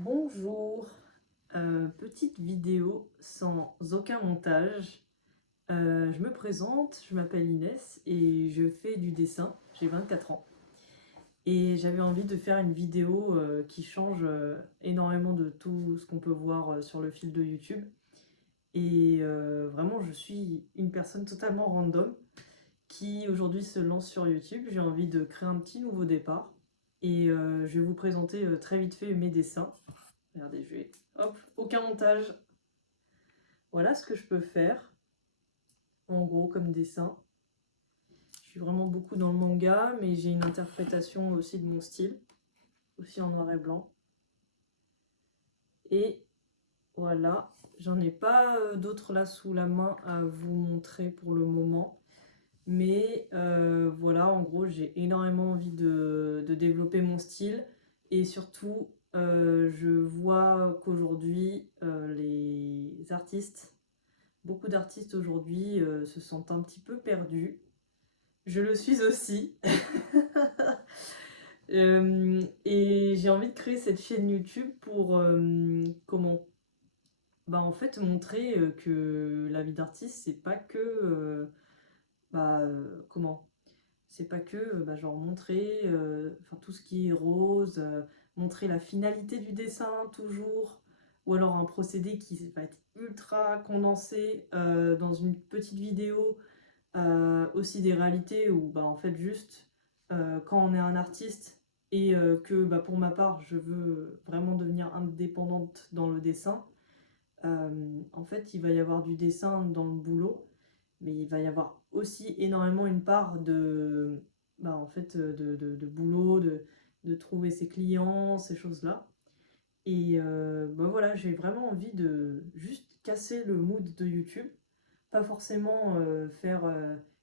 Bonjour, petite vidéo sans aucun montage. Je me présente, je m'appelle Inès et je fais du dessin, j'ai 24 ans. Et j'avais envie de faire une vidéo qui change énormément de tout ce qu'on peut voir sur le fil de YouTube. Et vraiment, je suis une personne totalement random qui aujourd'hui se lance sur YouTube. J'ai envie de créer un petit nouveau départ. Et je vais vous présenter très vite fait mes dessins. Regardez, je vais... Hop, aucun montage. Voilà ce que je peux faire, en gros, comme dessin. Je suis vraiment beaucoup dans le manga, mais j'ai une interprétation aussi de mon style, aussi en noir et blanc. Et voilà, j'en ai pas d'autres là sous la main à vous montrer pour le moment. Mais voilà, en gros, j'ai énormément envie de développer mon style. Et surtout, je vois qu'aujourd'hui, beaucoup d'artistes aujourd'hui se sentent un petit peu perdus. Je le suis aussi. Et j'ai envie de créer cette chaîne YouTube pour en fait montrer que la vie d'artiste c'est pas que c'est pas que genre montrer tout ce qui est rose, montrer la finalité du dessin toujours, ou alors un procédé qui va être ultra condensé dans une petite vidéo. Aussi des réalités où en fait juste quand on est un artiste et que pour ma part je veux vraiment devenir indépendante dans le dessin, en fait il va y avoir du dessin dans le boulot, mais il va y avoir aussi énormément une part de de boulot, de trouver ses clients, ces choses-là. Et voilà, j'ai vraiment envie de juste casser le mood de YouTube, pas forcément faire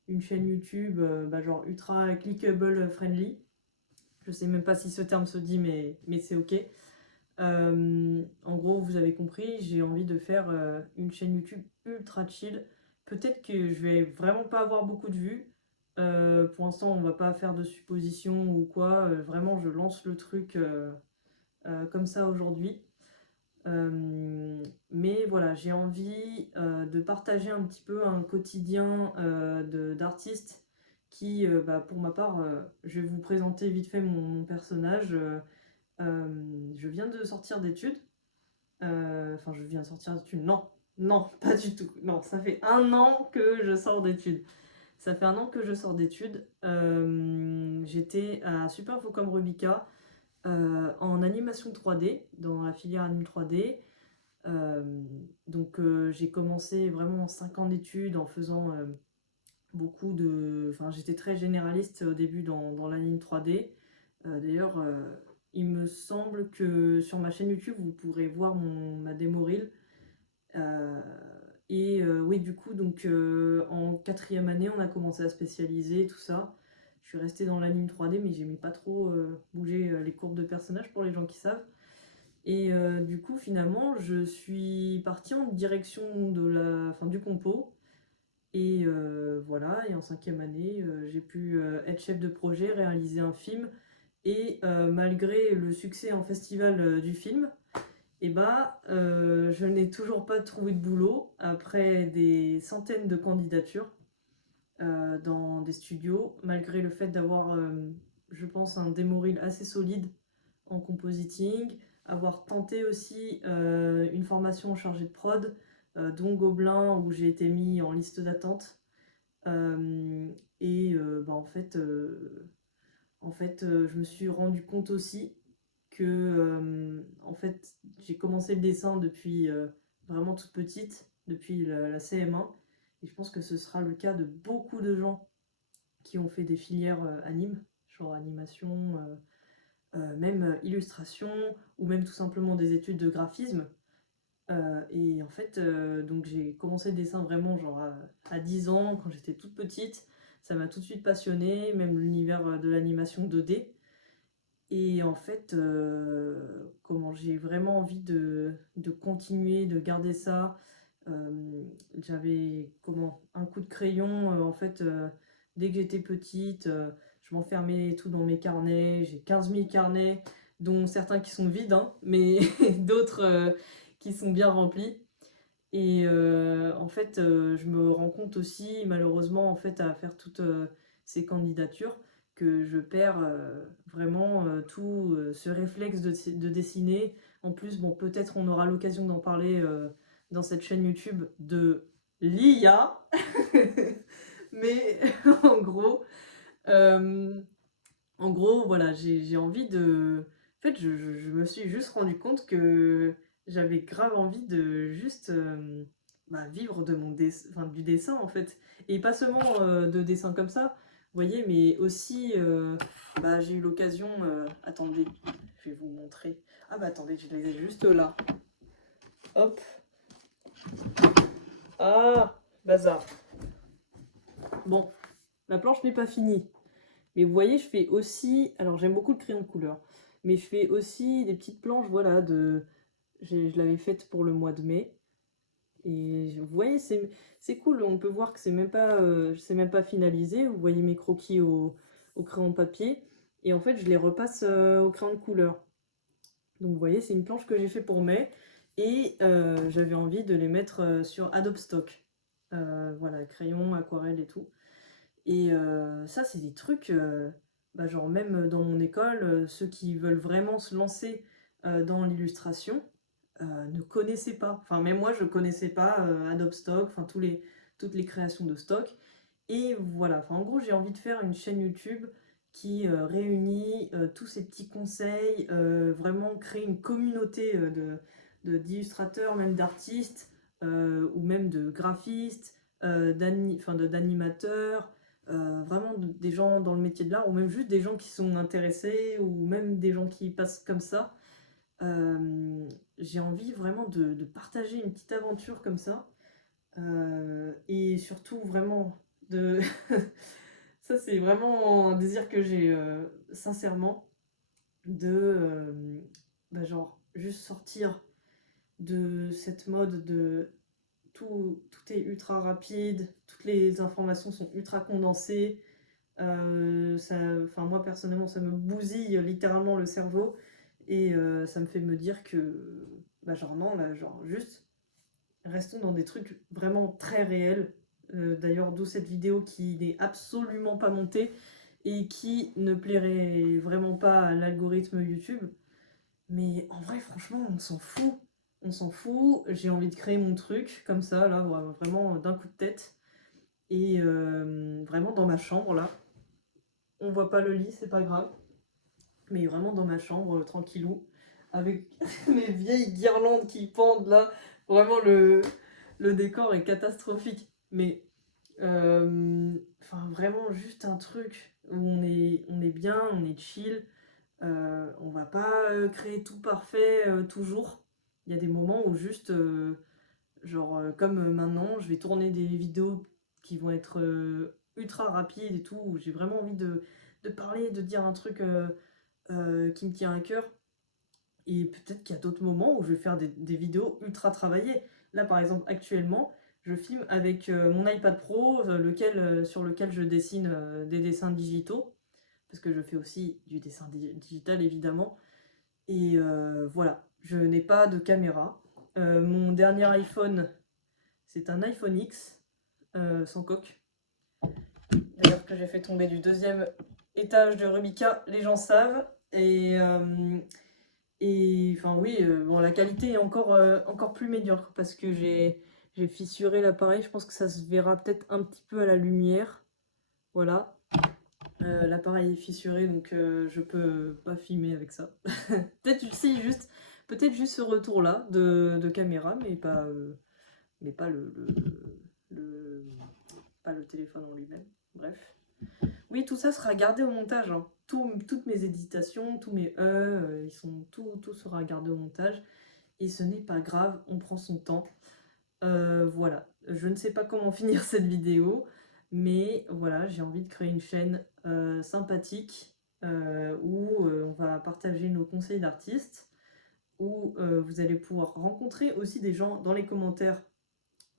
une chaîne YouTube genre ultra clickable friendly. Je sais même pas si ce terme se dit, mais c'est ok. En gros, vous avez compris, j'ai envie de faire une chaîne YouTube ultra chill. Peut-être que je vais vraiment pas avoir beaucoup de vues. Pour l'instant, on va pas faire de suppositions ou quoi. Vraiment, je lance le truc comme ça aujourd'hui. Mais voilà, j'ai envie de partager un petit peu un quotidien d'artiste qui, pour ma part, je vais vous présenter vite fait mon personnage. Je viens de sortir d'études. Enfin, je viens de sortir d'études. Non, non, pas du tout. Non, ça fait 1 an que je sors d'études. Ça fait 1 an que je sors d'études. J'étais à Superfocom Rubica en animation 3D, dans la filière anim 3D. J'ai commencé vraiment 5 ans d'études en faisant beaucoup de... Enfin, j'étais très généraliste au début dans l'anime 3D. D'ailleurs, il me semble que sur ma chaîne YouTube, vous pourrez voir ma démo reel. Oui, du coup, en 4e année, on a commencé à spécialiser, tout ça. Je suis restée dans l'anime 3D, mais j'aimais pas trop bouger les courbes de personnages pour les gens qui savent. Et du coup, finalement, je suis partie en direction du compo. Et voilà, et en 5e année, j'ai pu être chef de projet, réaliser un film. Et malgré le succès en festival du film, je n'ai toujours pas trouvé de boulot après des centaines de candidatures dans des studios, malgré le fait d'avoir, je pense, un démo reel assez solide en compositing, avoir tenté aussi une formation chargée de prod, dont Gobelin, où j'ai été mis en liste d'attente. Je me suis rendu compte aussi que j'ai commencé le dessin depuis vraiment toute petite, depuis la CM1, et je pense que ce sera le cas de beaucoup de gens qui ont fait des filières anime, genre animation, même illustration, ou même tout simplement des études de graphisme. Donc j'ai commencé le dessin vraiment genre à 10 ans, quand j'étais toute petite. Ça m'a tout de suite passionnée, même l'univers de l'animation 2D. Et en fait, j'ai vraiment envie de continuer, de garder ça. J'avais un coup de crayon, dès que j'étais petite, je m'enfermais tout dans mes carnets. J'ai 15 000 carnets dont certains qui sont vides, hein, mais d'autres qui sont bien remplis. Et en fait, je me rends compte aussi, malheureusement, en fait, à faire toutes ces candidatures, que je perds vraiment tout ce réflexe de dessiner. En plus, bon, peut-être on aura l'occasion d'en parler dans cette chaîne YouTube de l'IA. Mais en gros, euh, voilà, j'ai envie de... En fait, je me suis juste rendu compte que j'avais grave envie de juste vivre de enfin, du dessin, en fait. Et pas seulement de dessin comme ça, vous voyez, mais aussi, j'ai eu l'occasion... attendez, je vais vous montrer. Ah bah attendez, je les ai juste là. Hop. Ah, bazar. Bon, la planche n'est pas finie. Mais vous voyez, je fais aussi... Alors, j'aime beaucoup le crayon de couleur. Mais je fais aussi des petites planches, voilà, de... Je l'avais faite pour le mois de mai. Et vous voyez, c'est cool. On peut voir que c'est même pas finalisé. Vous voyez mes croquis au crayon de papier. Et en fait, je les repasse au crayon de couleur. Donc, vous voyez, c'est une planche que j'ai fait pour mai. Et j'avais envie de les mettre sur Adobe Stock. Voilà, crayon, aquarelle et tout. Et ça, c'est des trucs, genre même dans mon école, ceux qui veulent vraiment se lancer dans l'illustration ne connaissaient pas. Enfin, même moi, je connaissais pas Adobe Stock, enfin toutes les créations de stock. Et voilà, enfin, en gros, j'ai envie de faire une chaîne YouTube qui réunit tous ces petits conseils, vraiment créer une communauté d'illustrateurs, même d'artistes, ou même de graphistes, d'animateurs, vraiment des gens dans le métier de l'art, ou même juste des gens qui sont intéressés, ou même des gens qui passent comme ça. J'ai envie vraiment de partager une petite aventure comme ça. Et surtout vraiment de... ça c'est vraiment un désir que j'ai sincèrement de genre juste sortir de cette mode de tout est ultra rapide, toutes les informations sont ultra condensées. Moi personnellement, ça me bousille littéralement le cerveau et ça me fait me dire que, genre non, là, genre juste restons dans des trucs vraiment très réels. D'ailleurs, d'où cette vidéo qui n'est absolument pas montée et qui ne plairait vraiment pas à l'algorithme YouTube. Mais en vrai, franchement, on s'en fout. On s'en fout. J'ai envie de créer mon truc comme ça, là, vraiment d'un coup de tête. Et vraiment dans ma chambre, là. On voit pas le lit, c'est pas grave. Mais vraiment dans ma chambre, tranquillou. Avec mes vieilles guirlandes qui pendent là. Vraiment, le décor est catastrophique. Mais vraiment juste un truc où on est bien, on est chill. On va pas créer tout parfait toujours. Il y a des moments où juste, comme maintenant, je vais tourner des vidéos qui vont être ultra rapides et tout, où j'ai vraiment envie de parler, de dire un truc qui me tient à cœur. Et peut-être qu'il y a d'autres moments où je vais faire des vidéos ultra travaillées. Là, par exemple, actuellement, je filme avec mon iPad Pro, sur lequel je dessine des dessins digitaux, parce que je fais aussi du dessin digital, évidemment. Et voilà, je n'ai pas de caméra. Mon dernier iPhone, c'est un iPhone X, sans coque. D'ailleurs, que j'ai fait tomber du deuxième étage de Rubica, les gens savent. Et enfin oui, la qualité est encore plus médiocre parce que j'ai fissuré l'appareil. Je pense que ça se verra peut-être un petit peu à la lumière. Voilà. L'appareil est fissuré, donc je peux pas filmer avec ça. Peut-être si, peut-être juste ce retour-là de caméra, mais pas le- pas le téléphone en lui-même. Bref. Oui, tout ça sera gardé au montage, hein. Toutes mes éditations, tous mes tout sera gardé au montage. Et ce n'est pas grave, on prend son temps. Voilà, je ne sais pas comment finir cette vidéo, mais voilà, j'ai envie de créer une chaîne sympathique où on va partager nos conseils d'artistes, où vous allez pouvoir rencontrer aussi des gens dans les commentaires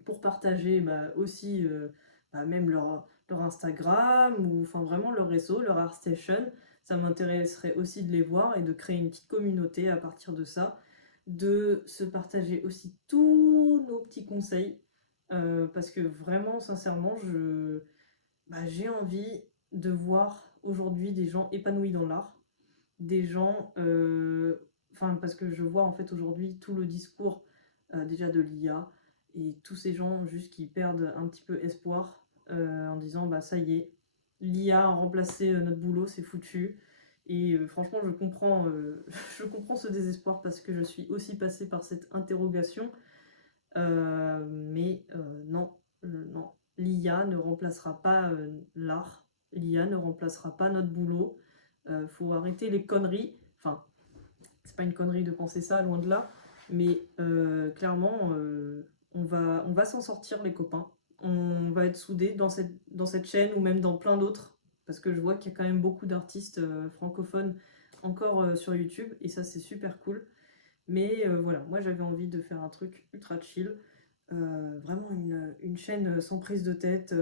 pour partager aussi même leur Instagram ou enfin vraiment leur réseau, leur ArtStation. ça m'intéresserait aussi de les voir et de créer une petite communauté à partir de ça, de se partager aussi tous nos petits conseils, parce que vraiment, sincèrement, j'ai envie de voir aujourd'hui des gens épanouis dans l'art, des gens, parce que je vois en fait aujourd'hui tout le discours déjà de l'IA et tous ces gens juste qui perdent un petit peu espoir en disant bah ça y est, l'IA a remplacé notre boulot, c'est foutu. Et franchement, je comprends ce désespoir parce que je suis aussi passée par cette interrogation. Non, non, l'IA ne remplacera pas l'art, l'IA ne remplacera pas notre boulot. Faut arrêter les conneries. Enfin, c'est pas une connerie de penser ça, loin de là, mais clairement, on va s'en sortir, les copains. On va être soudés dans cette chaîne ou même dans plein d'autres, parce que je vois qu'il y a quand même beaucoup d'artistes francophones encore sur YouTube, et ça, c'est super cool. Mais voilà, moi j'avais envie de faire un truc ultra chill, vraiment une chaîne sans prise de tête,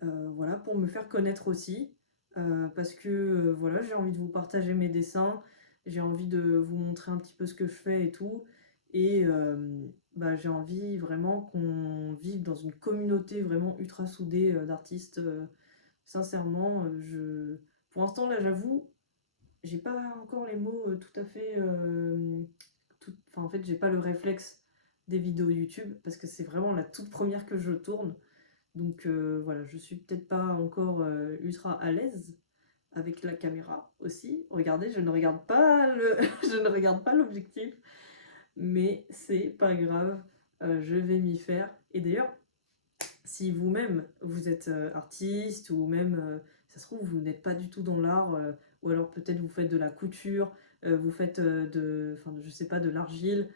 voilà, pour me faire connaître aussi, parce que voilà, j'ai envie de vous partager mes dessins, j'ai envie de vous montrer un petit peu ce que je fais et tout, et j'ai envie vraiment qu'on vive dans une communauté vraiment ultra soudée d'artistes. Sincèrement, pour l'instant là, j'avoue, j'ai pas encore les mots tout à fait. Enfin, en fait, j'ai pas le réflexe des vidéos YouTube parce que c'est vraiment la toute première que je tourne. Donc voilà, je suis peut-être pas encore ultra à l'aise avec la caméra aussi. Regardez, je ne regarde pas je ne regarde pas l'objectif, mais c'est pas grave, je vais m'y faire. Et d'ailleurs, si vous-même vous êtes artiste ou même ça se trouve vous n'êtes pas du tout dans l'art, ou alors peut-être vous faites de la couture, vous faites je sais pas, de l'argile,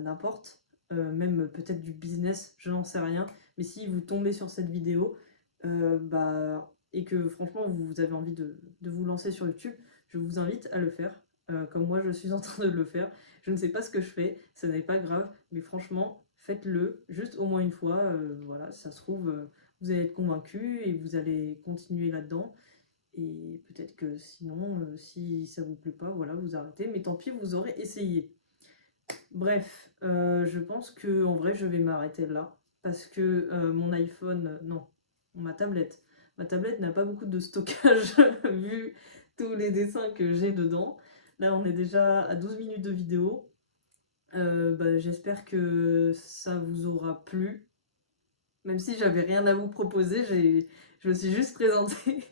n'importe, même peut-être du business, je n'en sais rien, mais si vous tombez sur cette vidéo et que franchement vous avez envie de vous lancer sur YouTube, je vous invite à le faire, comme moi je suis en train de le faire. Je ne sais pas ce que je fais, ça n'est pas grave, mais franchement faites-le juste au moins une fois, voilà, ça se trouve, vous allez être convaincu et vous allez continuer là-dedans. Et peut-être que sinon, si ça vous plaît pas, voilà, vous arrêtez, mais tant pis, vous aurez essayé. Bref, je pense que en vrai, je vais m'arrêter là, parce que mon iPhone, non, ma tablette, n'a pas beaucoup de stockage vu tous les dessins que j'ai dedans. Là, on est déjà à 12 minutes de vidéo. J'espère que ça vous aura plu. Même si j'avais rien à vous proposer, je me suis juste présentée.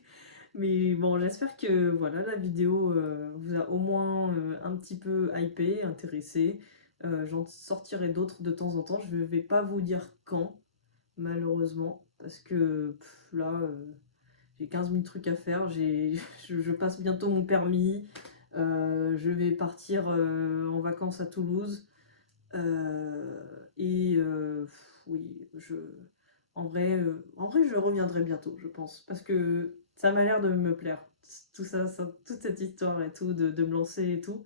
Mais bon, j'espère que voilà, la vidéo vous a au moins un petit peu hypé, intéressé. J'en sortirai d'autres de temps en temps. Je ne vais pas vous dire quand, malheureusement, parce que là, j'ai 15 000 trucs à faire. Je passe bientôt mon permis. Je vais partir en vacances à Toulouse. Oui, en vrai, je reviendrai bientôt, je pense, parce que ça m'a l'air de me plaire, tout ça, toute cette histoire et tout, de me lancer et tout.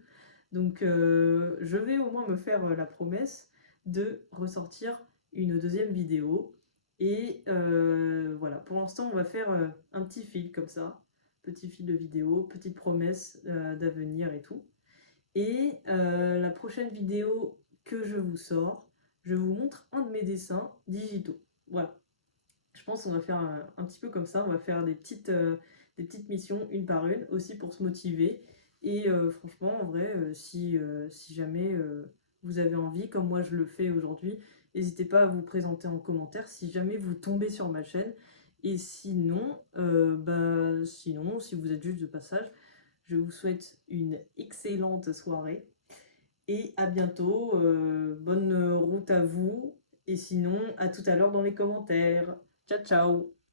Donc, je vais au moins me faire la promesse de ressortir une deuxième vidéo. Et voilà, pour l'instant, on va faire un petit fil comme ça, petit fil de vidéo, petite promesse d'avenir et tout. Et la prochaine vidéo que je vous sors, je vous montre un de mes dessins digitaux. Voilà. Je pense qu'on va faire un petit peu comme ça. On va faire des petites missions une par une, aussi pour se motiver. Et franchement, en vrai, si jamais vous avez envie, comme moi je le fais aujourd'hui, n'hésitez pas à vous présenter en commentaire si jamais vous tombez sur ma chaîne. Et sinon, sinon, si vous êtes juste de passage, je vous souhaite une excellente soirée et à bientôt. Bonne route à vous. Et sinon, à tout à l'heure dans les commentaires. Ciao, ciao!